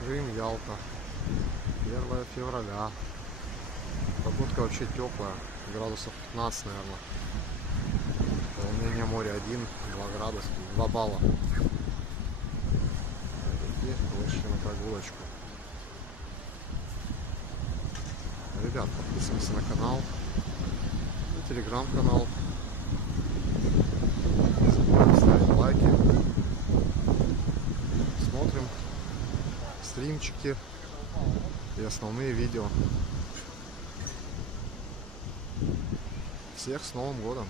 Крым, Ялта. 1 февраля. Погодка вообще теплая. Градусов 15, наверное. Волнение моря 1-2 градуса, 2 балла. И вышли на прогулочку. Ребят, подписываемся на канал, на телеграм-канал. Не забываем ставить лайки. Смотрим стримчики и основные видео. Всех с Новым годом!